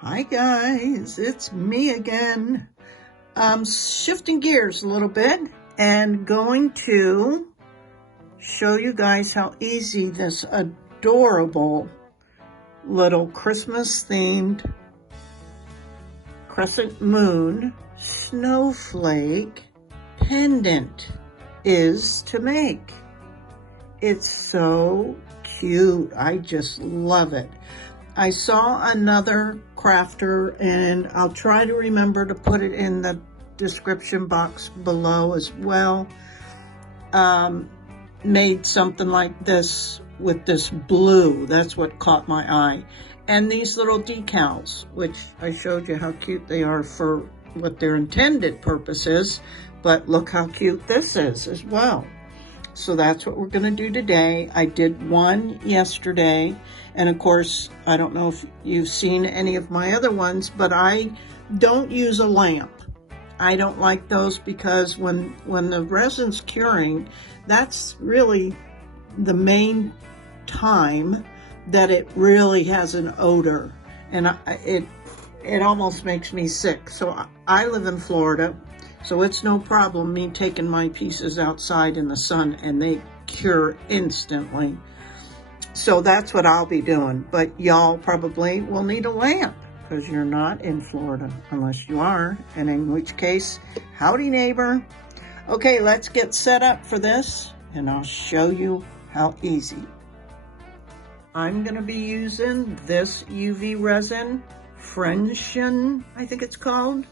Hi guys, it's me again. I'm shifting gears a little bit and going to show you guys how easy this adorable little Christmas themed Crescent Moon Snowflake pendant is to make. It's so cute. I just love it. I saw another crafter, and I'll try to remember to put it in the description box below as well, made something like this with this blue. That's what caught my eye. And these little decals, which I showed you how cute they are for what their intended purpose is, but look how cute this is as well. So that's what we're gonna do today. I did one yesterday, and of course, I don't know if you've seen any of my other ones, but I don't use a lamp. I don't like those because when the resin's curing, that's really the main time that it really has an odor, and it almost makes me sick. So I live in Florida, so it's no problem me taking my pieces outside in the sun and they cure instantly. So that's what I'll be doing. But y'all probably will need a lamp because you're not in Florida unless you are, and in which case, howdy neighbor. Okay, let's get set up for this and I'll show you how easy. I'm gonna be using this UV resin, Pendant, I think it's called.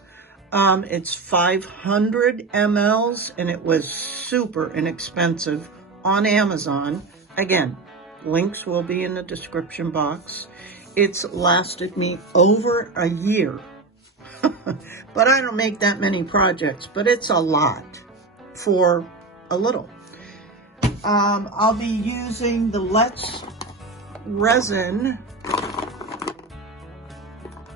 It's 500 mLs and it was super inexpensive on Amazon. Again, links will be in the description box. It's lasted me over a year, but I don't make that many projects, but it's a lot for a little. I'll be using the Let's Resin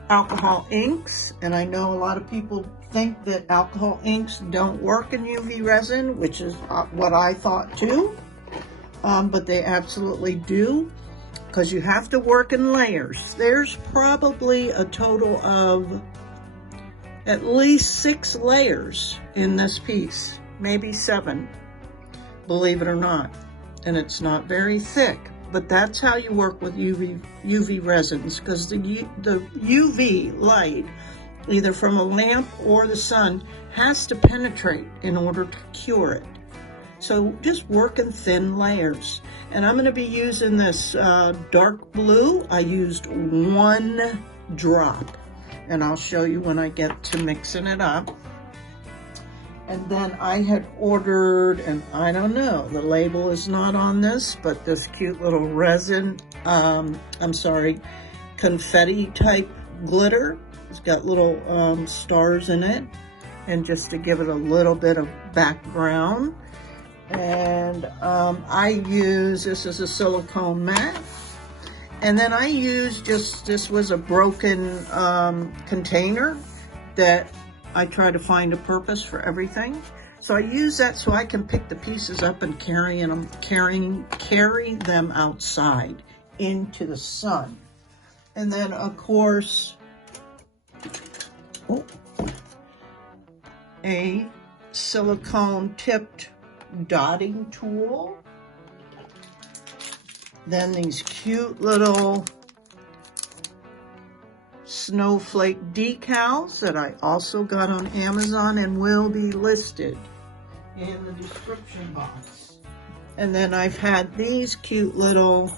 alcohol inks, and I know a lot of people think that alcohol inks don't work in UV resin, which is what I thought too, but they absolutely do, because you have to work in layers. There's probably a total of at least 6 layers in this piece, maybe 7, believe it or not, and it's not very thick. But that's how you work with UV resins, because the UV light, either from a lamp or the sun, has to penetrate in order to cure it. So just work in thin layers. And I'm gonna be using this dark blue. I used 1 drop, and I'll show you when I get to mixing it up. And then I had ordered, and I don't know, the label is not on this, but this cute little resin, confetti type glitter. It's got little stars in it, and just to give it a little bit of background. And this is a silicone mat. And then I used this was a broken container that I try to find a purpose for everything. So I use that so I can pick the pieces up and carry them outside into the sun. And then of course, a silicone tipped dotting tool. Then these cute little snowflake decals that I also got on Amazon and will be listed in the description box. And then I've had these cute little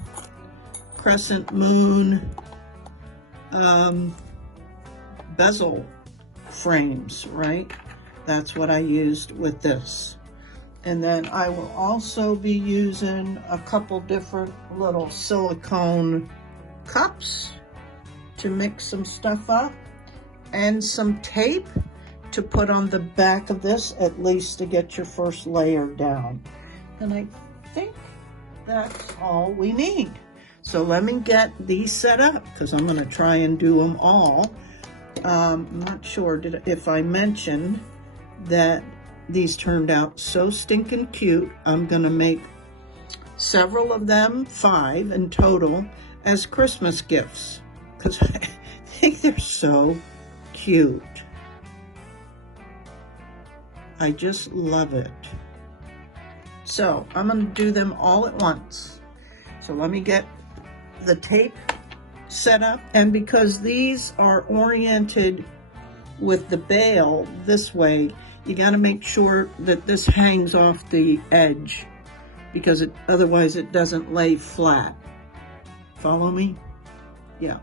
Crescent Moon bezel frames, right? That's what I used with this. And then I will also be using a couple different little silicone cups to mix some stuff up, and some tape to put on the back of this, at least to get your first layer down. And I think that's all we need. So let me get these set up, because I'm gonna try and do them all. I'm not sure if I mentioned that these turned out so stinking cute. I'm gonna make several of them, 5 in total, as Christmas gifts, because think they're so cute. I just love it. So I'm going to do them all at once. So let me get the tape set up. And because these are oriented with the bail this way, you got to make sure that this hangs off the edge, because otherwise it doesn't lay flat. Follow me? Yeah.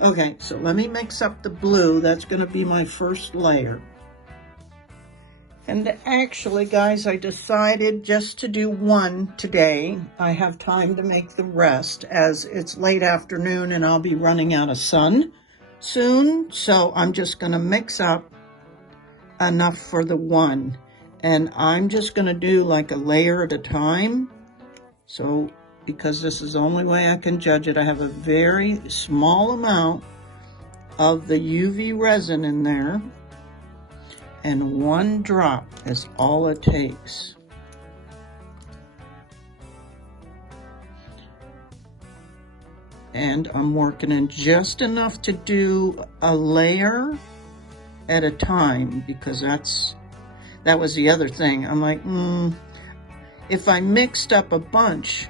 Okay, so let me mix up the blue. That's going to be my first layer. And actually, guys, I decided just to do one today. I have time to make the rest, as it's late afternoon and I'll be running out of sun soon. So I'm just going to mix up enough for the one. And I'm just going to do like a layer at a time. So because this is the only way I can judge it, I have a very small amount of the UV resin in there. And one drop is all it takes. And I'm working in just enough to do a layer at a time, because that was the other thing. I'm like, if I mixed up a bunch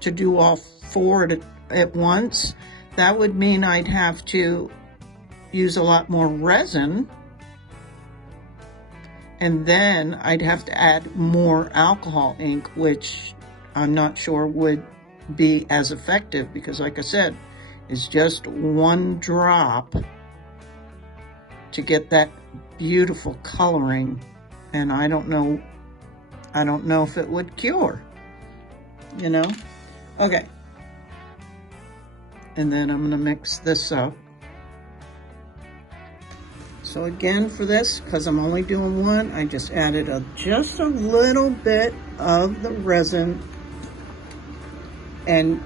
to do all four at once, that would mean I'd have to use a lot more resin. And then I'd have to add more alcohol ink, which I'm not sure would be as effective, because like I said, it's just one drop to get that beautiful coloring. And I don't know if it would cure, you know? Okay. And then I'm gonna mix this up. So again, for this, because I'm only doing one, I just added just a little bit of the resin and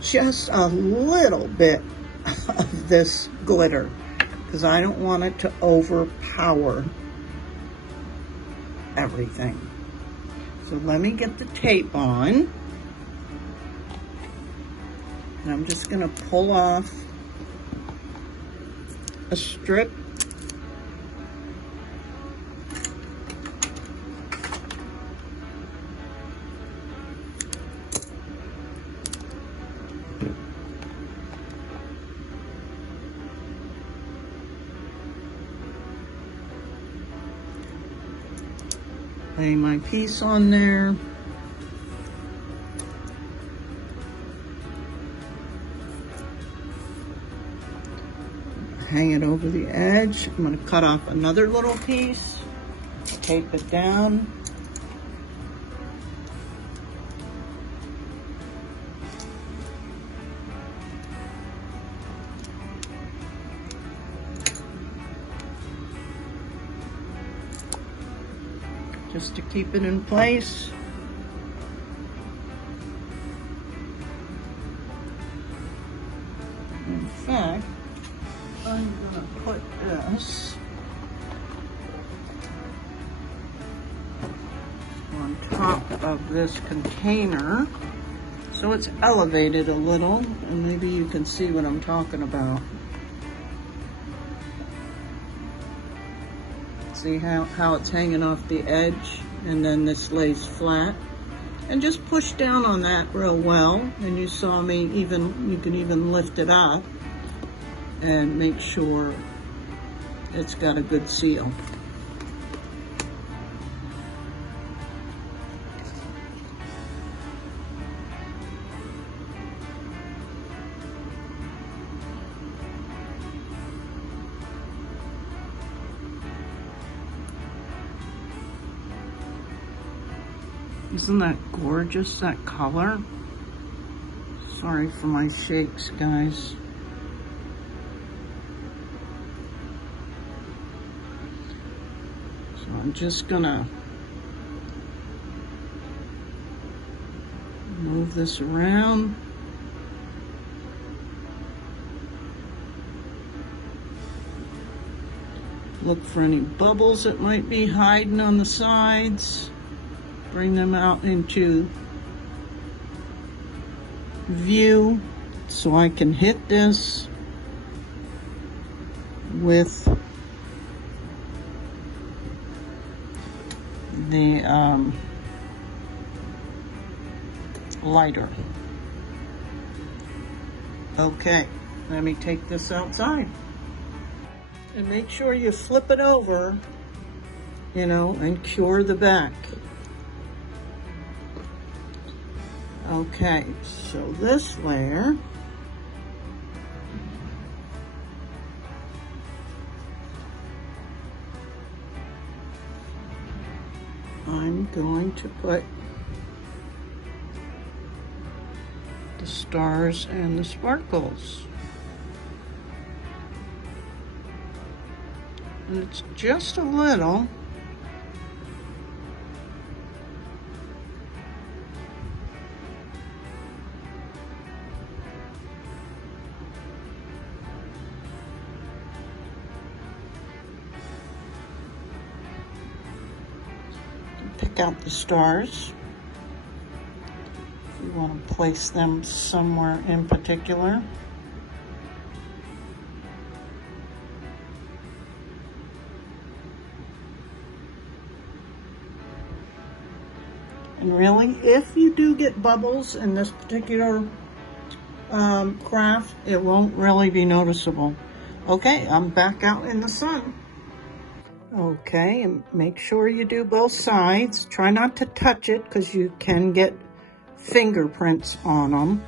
just a little bit of this glitter, because I don't want it to overpower everything. So let me get the tape on. And I'm just going to pull off a strip. Lay my piece on there. Hang it over the edge. I'm going to cut off another little piece, tape it down. Just to keep it in place. In fact, I'm going to put this on top of this container so it's elevated a little, and maybe you can see what I'm talking about. See how it's hanging off the edge, and then this lays flat. And just push down on that real well, and you saw me you can even lift it up and make sure it's got a good seal. Isn't that gorgeous, that color? Sorry for my shakes, guys. So I'm just gonna move this around. Look for any bubbles that might be hiding on the sides. Bring them out into view so I can hit this. with the lighter. Okay, let me take this outside. And make sure you flip it over, you know, and cure the back. Okay, so this layer, I'm going to put the stars and the sparkles. And it's just a little. Pick out the stars. If you want to place them somewhere in particular. And really, if you do get bubbles in this particular craft, it won't really be noticeable. Okay, I'm back out in the sun. Okay, and make sure you do both sides. Try not to touch it because you can get fingerprints on them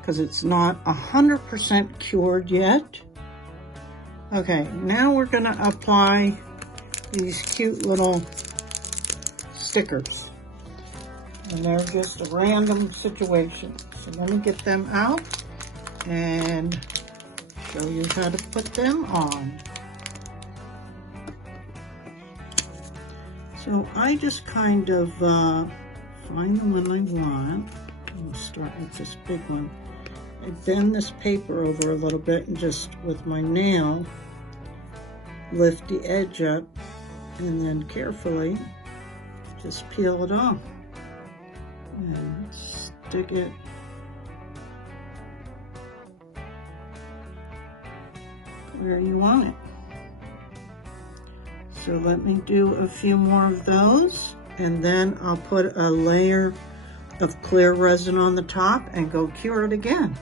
because it's not 100% cured yet. Okay, now we're gonna apply these cute little stickers. And they're just a random situation. So let me get them out and show you how to put them on. So I just kind of find the one I want. I'll start with this big one. I bend this paper over a little bit and just with my nail lift the edge up and then carefully just peel it off and stick it where you want it. So let me do a few more of those and then I'll put a layer of clear resin on the top and go cure it again.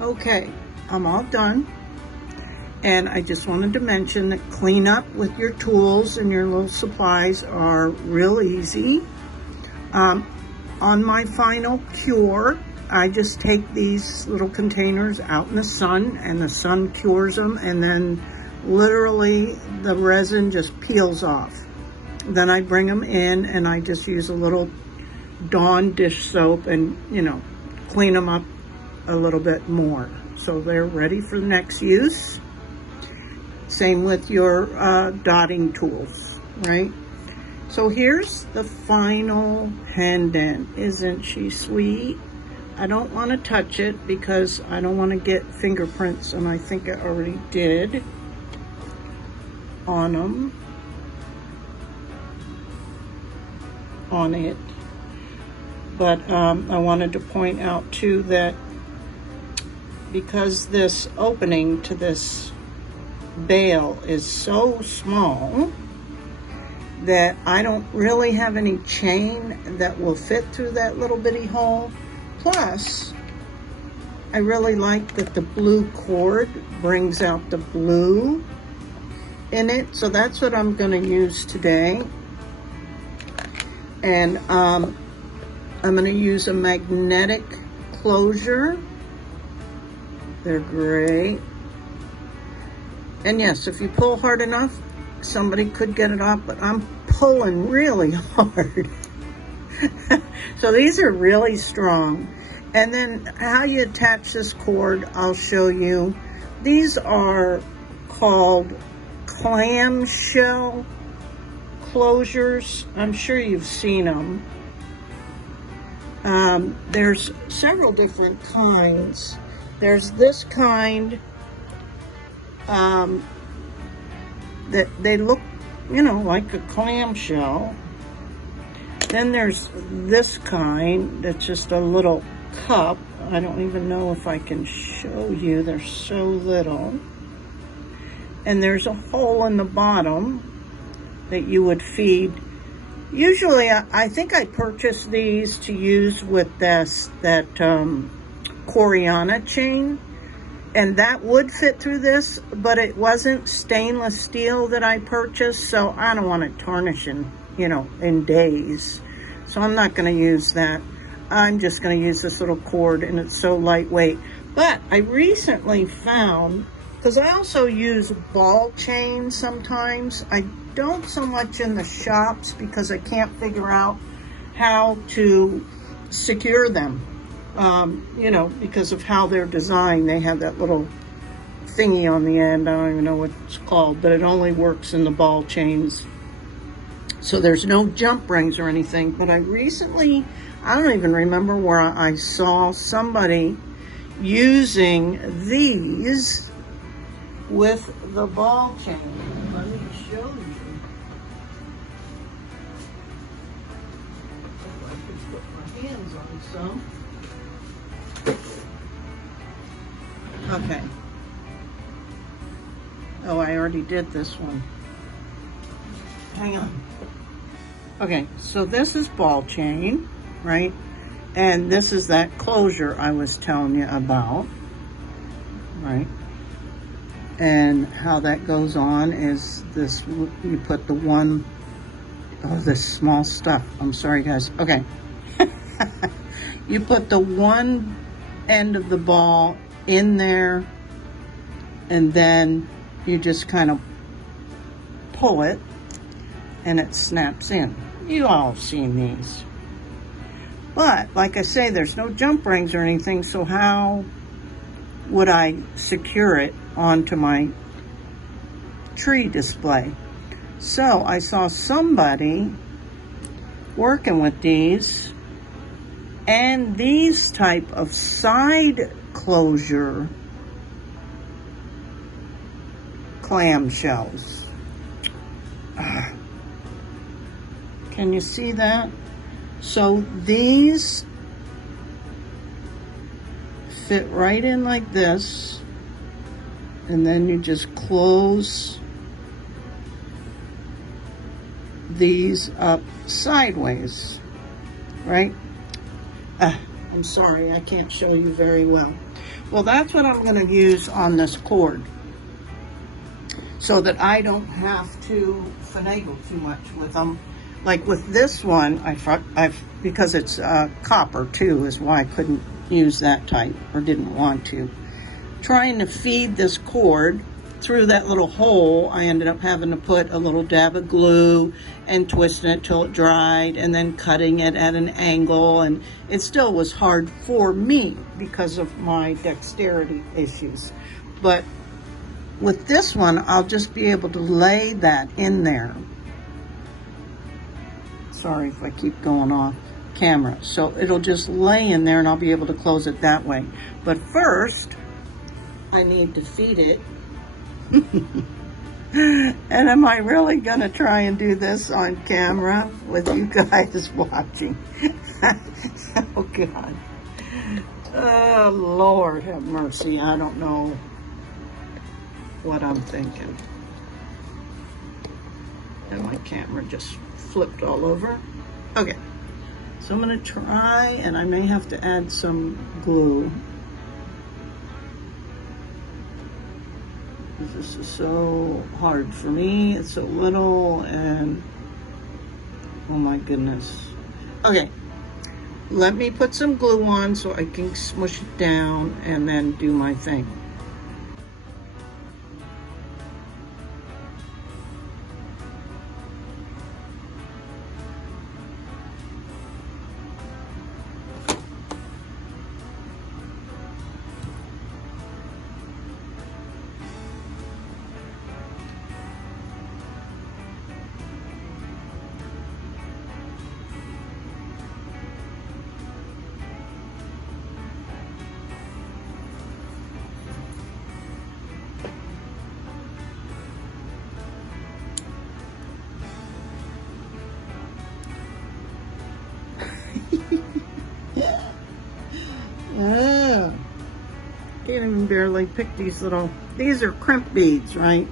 Okay, I'm all done. And I just wanted to mention that cleanup with your tools and your little supplies are real easy. On my final cure, I just take these little containers out in the sun and the sun cures them, and then literally the resin just peels off. Then I bring them in and I just use a little Dawn dish soap and, you know, clean them up a little bit more. So they're ready for the next use. Same with your dotting tools, right? So here's the final pendant. Isn't she sweet? I don't want to touch it because I don't want to get fingerprints, and I think I already did on them, on it. But I wanted to point out too that because this opening to this bail is so small that I don't really have any chain that will fit through that little bitty hole. Plus, I really like that the blue cord brings out the blue in it. So that's what I'm gonna use today. And I'm gonna use a magnetic closure. They're great. And yes, if you pull hard enough, somebody could get it off, but I'm pulling really hard. So these are really strong. And then how you attach this cord, I'll show you. These are called clamshell closures. I'm sure you've seen them. There's several different kinds. There's this kind that they look, you know, like a clamshell. Then there's this kind that's just a little cup. I don't even know if I can show you. They're so little. And there's a hole in the bottom that you would feed. Usually, I think I purchased these to use with that Coriana chain. And that would fit through this, but it wasn't stainless steel that I purchased, so I don't want it tarnishing, you know, in days. So I'm not going to use that. I'm just going to use this little cord, and it's so lightweight. But I recently found, because I also use ball chains sometimes. I don't so much in the shops because I can't figure out how to secure them. You know, because of how they're designed. They have that little thingy on the end. I don't even know what it's called, but it only works in the ball chains. So there's no jump rings or anything. But I recently, I don't even remember where I saw somebody using these with the ball chain. Let me show you. If I could put my hands on some. Okay. Oh, I already did this one. Hang on. Okay, so this is ball chain, right? And this is that closure I was telling you about, right? And how that goes on is this, you put the one, oh, this small stuff. I'm sorry, guys. Okay. You put the one end of the ball in there, and then you just kind of pull it and it snaps in. You all have seen these. But like I say, there's no jump rings or anything, so how would I secure it onto my tree display? So I saw somebody working with these, and these type of side closure clamshells. Can you see that? So these fit right in like this, and then you just close these up sideways, right? I'm sorry, I can't show you very well. Well, that's what I'm going to use on this cord, so that I don't have to finagle too much with them. Like with this one, I've because it's copper too, is why I couldn't use that type, or didn't want to. Trying to feed this cord through that little hole, I ended up having to put a little dab of glue and twisting it till it dried, and then cutting it at an angle, and it still was hard for me because of my dexterity issues. But with this one, I'll just be able to lay that in there. Sorry if I keep going off camera. So it'll just lay in there, and I'll be able to close it that way. But first, I need to feed it. And am I really gonna try and do this on camera with you guys watching? Oh God. Oh Lord have mercy. I don't know what I'm thinking. And my camera just flipped all over. Okay, so I'm gonna try, and I may have to add some glue. This is so hard for me. It's so little, and oh my goodness. Okay, let me put some glue on so I can smush it down and then do my thing. can't even barely pick these little, these are crimp beads, right?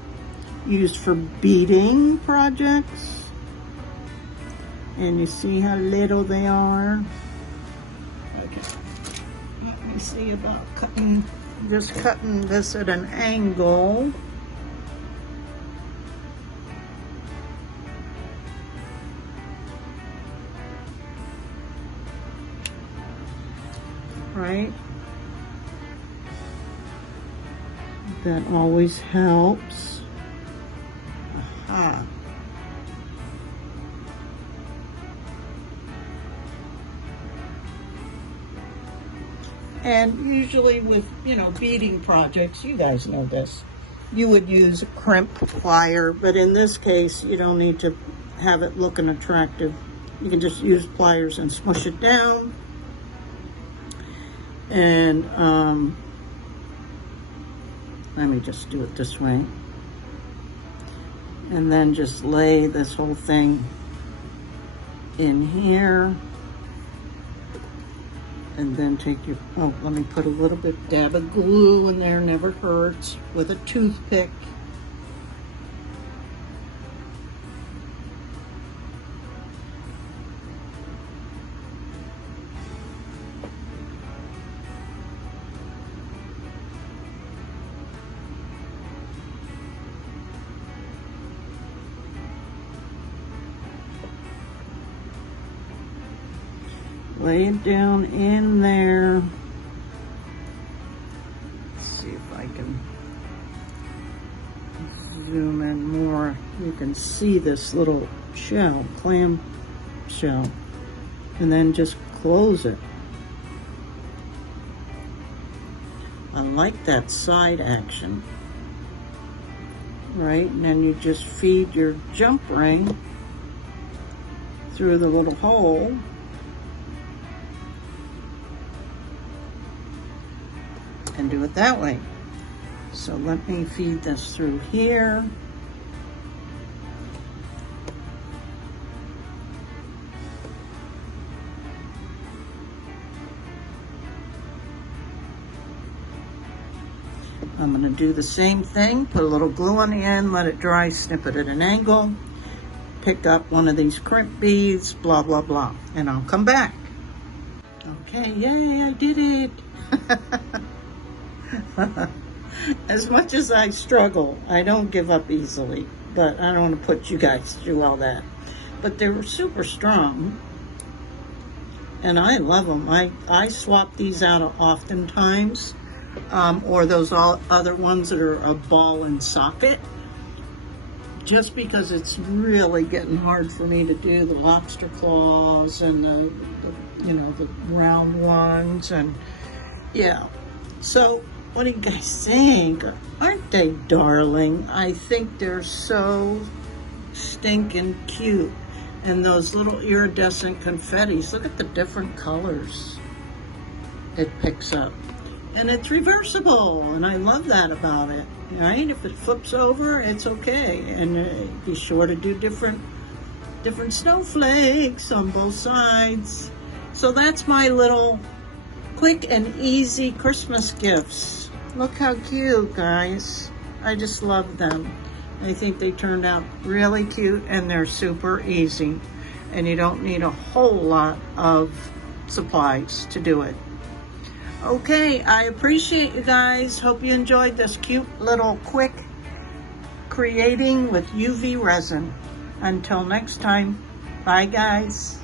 Used for beading projects. And you see how little they are? Okay. Let me see about cutting, just cutting this at an angle. Right? That always helps. Aha. And usually with, you know, beading projects, you guys know this, you would use a crimp plier, but in this case, you don't need to have it looking attractive. You can just use pliers and smush it down. And let me just do it this way. And then just lay this whole thing in here. And then take your, oh, let me put a little bit, dab of glue in there, never hurts, with a toothpick. Lay it down in there. Let's see if I can zoom in more. You can see this little shell, clam shell, and then just close it. I like that side action, right? And then you just feed your jump ring through the little hole. And do it that way. So let me feed this through here. I'm going to do the same thing, put a little glue on the end, let it dry, snip it at an angle, pick up one of these crimp beads, blah, blah, blah, and I'll come back. Okay, yay, I did it. As much as I struggle, I don't give up easily, but I don't want to put you guys through all that. But they were super strong, and I love them. I swap these out oftentimes, or those other ones that are a ball and socket, just because it's really getting hard for me to do the lobster claws and the you know, the round ones, and yeah. So what do you guys think? Aren't they darling? I think they're so stinking cute. And those little iridescent confettis, look at the different colors it picks up. And it's reversible, and I love that about it, right? If it flips over, it's okay. And be sure to do different snowflakes on both sides. So that's my little quick and easy Christmas gifts. Look how cute, guys. I just love them. I think they turned out really cute, and they're super easy. And you don't need a whole lot of supplies to do it. Okay, I appreciate you guys. Hope you enjoyed this cute little quick creating with UV resin. Until next time, bye guys.